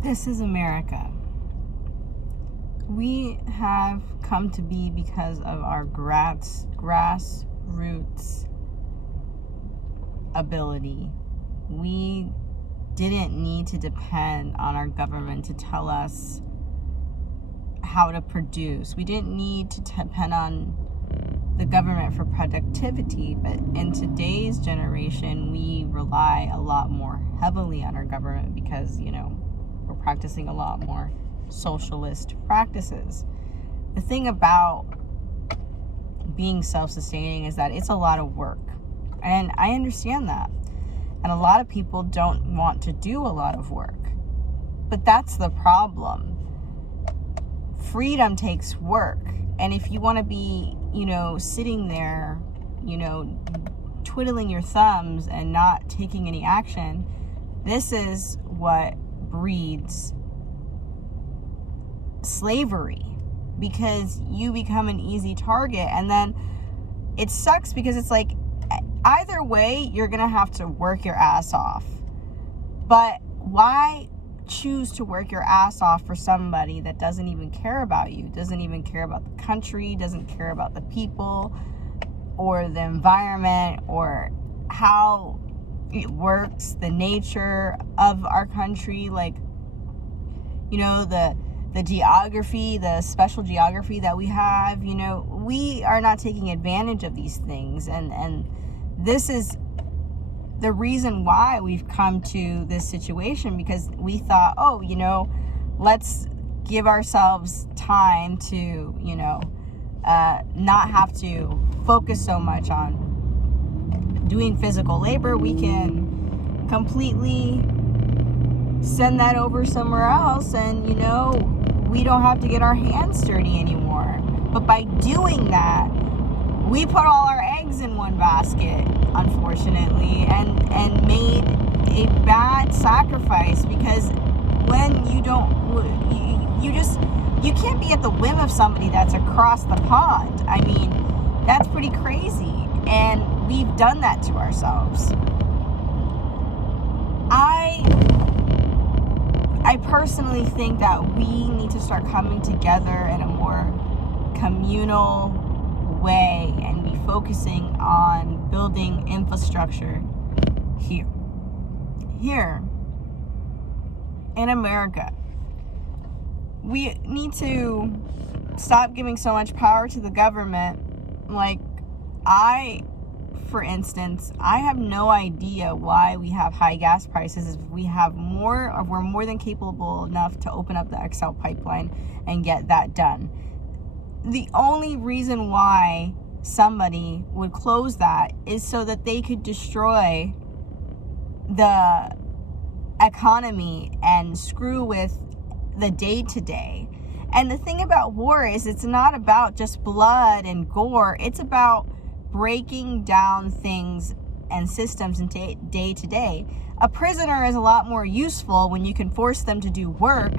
This is America. We have come to be because of our grassroots ability. We didn't need to depend on our government to tell us how to produce. We didn't need to depend on the government for productivity, but in today's generation, we rely a lot more heavily on our government because, we're practicing a lot more socialist practices. The thing about being self-sustaining is that it's a lot of work, and I understand that. And a lot of people don't want to do a lot of work, but that's the problem. Freedom takes work, and if you want to be, sitting there, twiddling your thumbs and not taking any action, this is what breeds slavery, because you become an easy target. And then it sucks because it's like, either way, you're gonna have to work your ass off. But why choose to work your ass off for somebody that doesn't even care about you, doesn't even care about the country, doesn't care about the people or the environment or how it works, the nature of our country, like, the geography, the special geography that we have. We are not taking advantage of these things, and this is the reason why we've come to this situation, because we thought, let's give ourselves time to, not have to focus so much on doing physical labor. We can completely send that over somewhere else, and, we don't have to get our hands dirty anymore. But by doing that, we put all our eggs in one basket, unfortunately, and made a bad sacrifice, because when you don't, you can't be at the whim of somebody that's across the pond. I mean, that's pretty crazy, and we've done that to ourselves. I personally think that we need to start coming together in a more communal way and be focusing on building infrastructure here in America. We need to stop giving so much power to the government. Like, for instance, I have no idea why we have high gas prices. If we're more than capable enough to open up the XL pipeline and get that done. The only reason why somebody would close that is so that they could destroy the economy and screw with the day-to-day. And the thing about war is, it's not about just blood and gore. It's about breaking down things and systems in day-to-day. A prisoner is a lot more useful when you can force them to do work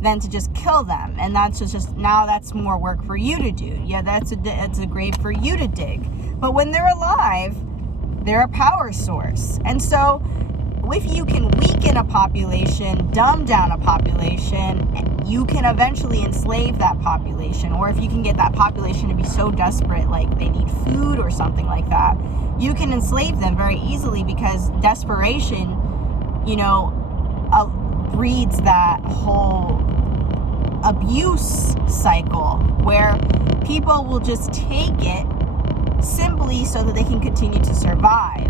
than to just kill them. And that's just now that's more work for you to do. Yeah, that's a grave for you to dig. But when they're alive, they're a power source. And so if you can weaken a population, dumb down a population, you can eventually enslave that population. Or if you can get that population to be so desperate, like they need food or something like that, you can enslave them very easily, because desperation, breeds that whole abuse cycle where people will just take it simply so that they can continue to survive.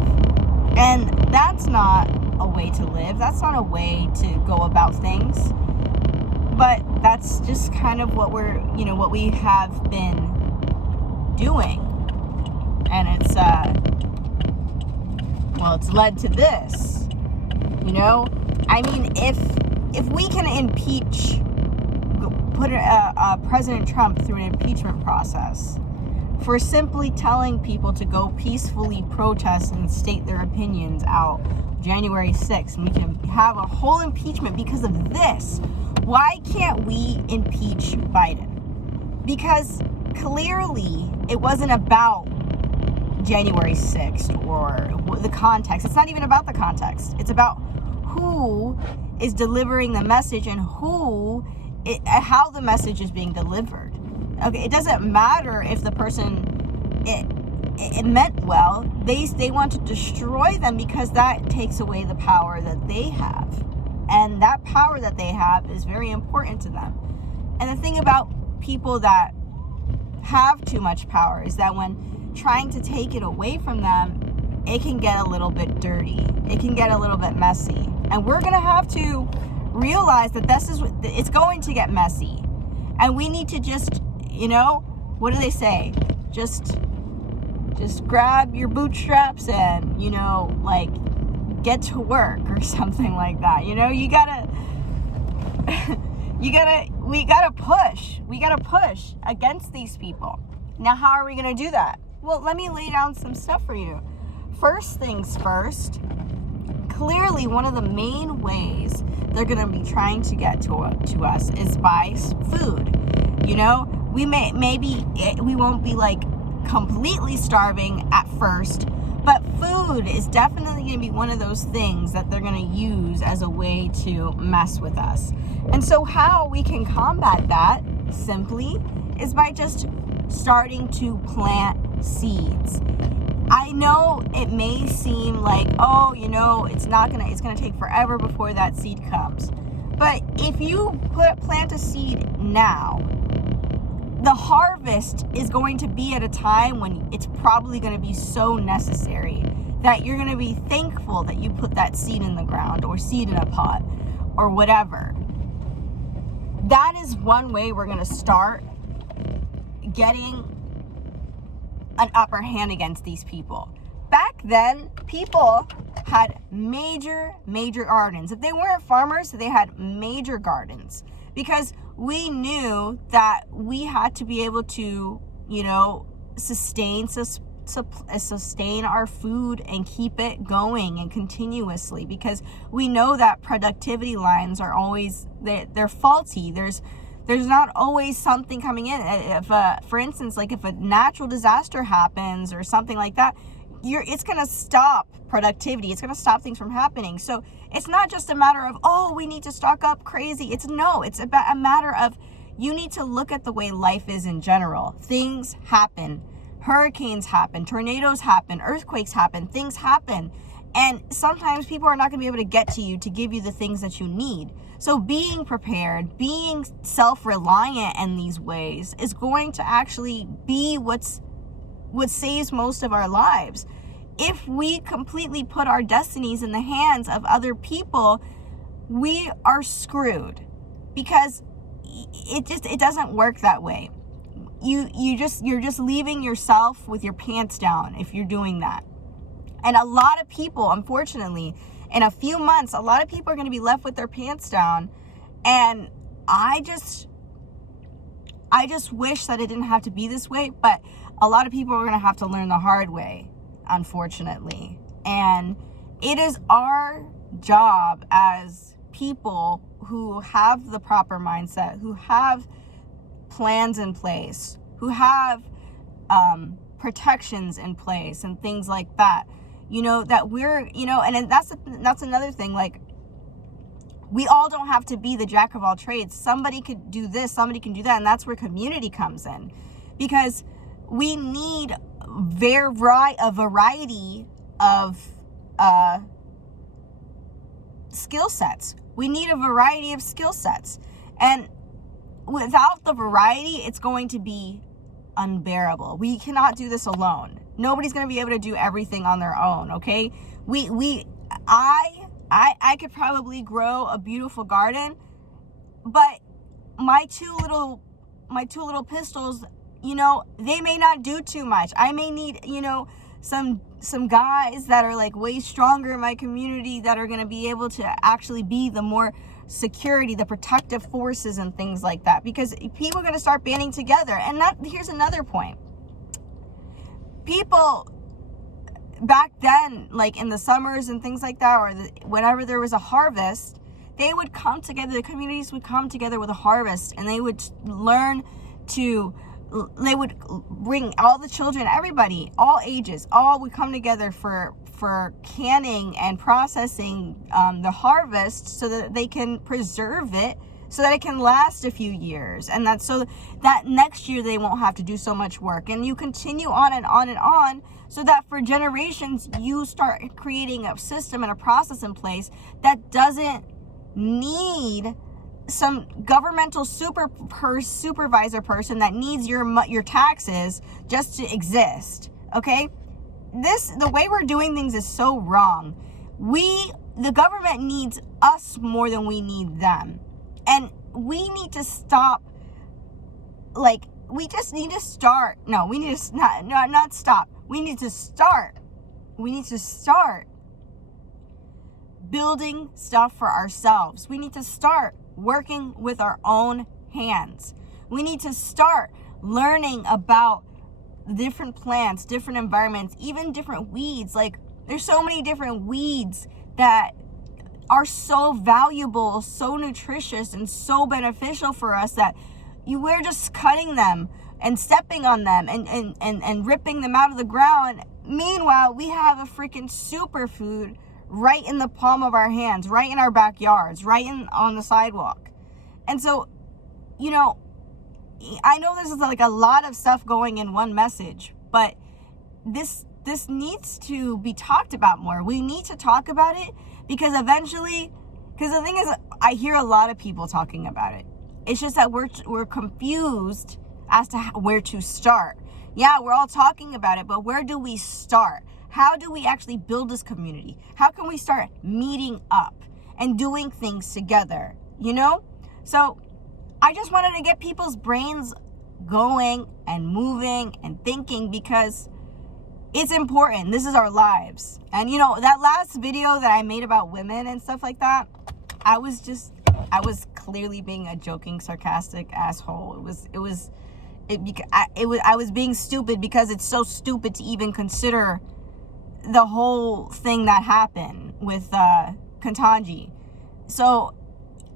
And that's not a way to live. That's not a way to go about things. But that's just kind of what what we have been doing. And it's led to this. I mean, if we can put President Trump through an impeachment process for simply telling people to go peacefully protest and state their opinions out January 6th, and we can have a whole impeachment because of this, why can't we impeach Biden? Because clearly it wasn't about January 6th or the context. It's not even about the context. It's about who is delivering the message and how the message is being delivered. Okay, it doesn't matter if the person it meant well. They want to destroy them because that takes away the power that they have. And that power that they have is very important to them. And the thing about people that have too much power is that when trying to take it away from them, it can get a little bit dirty. It can get a little bit messy. And we're going to have to realize that it's going to get messy. And we need to just, what do they say? Just grab your bootstraps and, get to work or something like that. We gotta push against these people. Now, how are we gonna do that? Well, let me lay down some stuff for you. First things first, clearly one of the main ways they're gonna be trying to get to us is by food. We won't be like completely starving at first, but food is definitely going to be one of those things that they're going to use as a way to mess with us. And so how we can combat that simply is by just starting to plant seeds. I know it may seem like, it's going to take forever before that seed comes. But if you plant a seed now, the harvest is going to be at a time when it's probably going to be so necessary that you're going to be thankful that you put that seed in the ground or seed in a pot or whatever. That is one way we're going to start getting an upper hand against these people. Back then, people had major gardens. If they weren't farmers, they had major gardens, because we knew that we had to be able to, sustain our food and keep it going and continuously, because we know that productivity lines are always, they're faulty. There's not always something coming in. If for instance, like if a natural disaster happens or something like that, it's going to stop productivity. It's going to stop things from happening. So it's not just a matter of, we need to stock up crazy. It's about a matter of, you need to look at the way life is in general. Things happen. Hurricanes happen. Tornadoes happen. Earthquakes happen. Things happen. And sometimes people are not going to be able to get to you to give you the things that you need. So being prepared, being self-reliant in these ways is going to actually be what saves most of our lives. If we completely put our destinies in the hands of other people, we are screwed, because it doesn't work that way. You're just leaving yourself with your pants down if you're doing that. And a lot of people, unfortunately, in a few months, a lot of people are going to be left with their pants down. And I just wish that it didn't have to be this way, but a lot of people are going to have to learn the hard way, unfortunately. And it is our job as people who have the proper mindset, who have plans in place, who have protections in place and things like that, that we're, and that's another thing. Like, we all don't have to be the jack of all trades. Somebody could do this, somebody can do that. And that's where community comes in, because we need a variety of skill sets. We need a variety of skill sets. And without the variety, it's going to be unbearable. We cannot do this alone. Nobody's going to be able to do everything on their own, okay? I could probably grow a beautiful garden, but my two little pistols, they may not do too much. I may need, some guys that are like way stronger in my community that are going to be able to actually be the more security, the protective forces and things like that, because people are going to start banding together. And here's another point. People back then, like in the summers and things like that, or whenever there was a harvest, they would come together, the communities would come together with a harvest, and they would learn to they would bring all the children, everybody, all ages, all would come together for canning and processing the harvest so that they can preserve it, so that it can last a few years, and that's so that next year they won't have to do so much work. And you continue on and on and on, so that for generations you start creating a system and a process in place that doesn't need some governmental supervisor person that needs your taxes just to exist. Okay, the way we're doing things is so wrong. The government needs us more than we need them. And we need to stop, we just need to start. No, we need to not stop. We need to start. We need to start building stuff for ourselves. We need to start working with our own hands. We need to start learning about different plants, different environments, even different weeds. Like, there's so many different weeds that are so valuable, so nutritious, and so beneficial for us that we're just cutting them and stepping on them and ripping them out of the ground. Meanwhile, we have a freaking superfood right in the palm of our hands, right in our backyards, on the sidewalk. And so, I know this is like a lot of stuff going in one message, but this needs to be talked about more. We need to talk about it, because the thing is, I hear a lot of people talking about it. It's just that we're confused as to where to start. Yeah, we're all talking about it, but where do we start? How do we actually build this community? How can we start meeting up and doing things together? So I just wanted to get people's brains going and moving and thinking, because it's important. This is our lives. And that last video that I made about women and stuff like that, I was clearly being a joking, sarcastic asshole. I was being stupid, because it's so stupid to even consider the whole thing that happened with Kantanji. So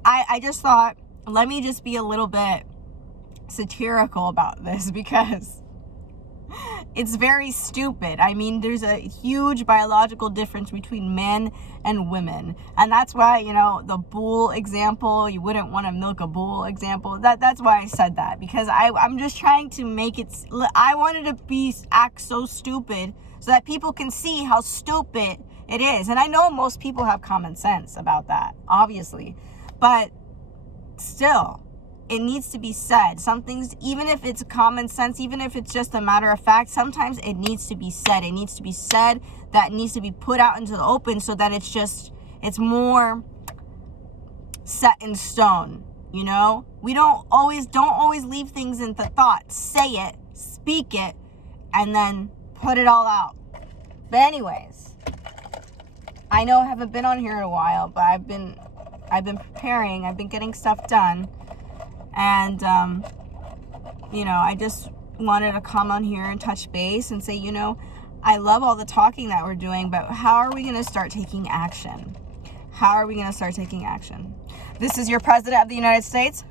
I just thought, let me just be a little bit satirical about this, because it's very stupid. I mean, there's a huge biological difference between men and women. And that's why, the bull example, you wouldn't want to milk a bull example. That's why I said that, because I'm just trying to make it, I wanted to act so stupid so that people can see how stupid it is. And I know most people have common sense about that, obviously. But still, it needs to be said. Some things, even if it's common sense, even if it's just a matter of fact, sometimes it needs to be said. It needs to be said, that needs to be put out into the open, so that it's more set in stone. We don't always leave things in the thought. Say it, speak it, and then put it all out. But anyways, I know I haven't been on here in a while, but I've been preparing. I've been getting stuff done. And, I just wanted to come on here and touch base and say, I love all the talking that we're doing, but how are we going to start taking action? How are we going to start taking action? This is your President of the United States.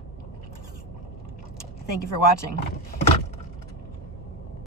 Thank you for watching.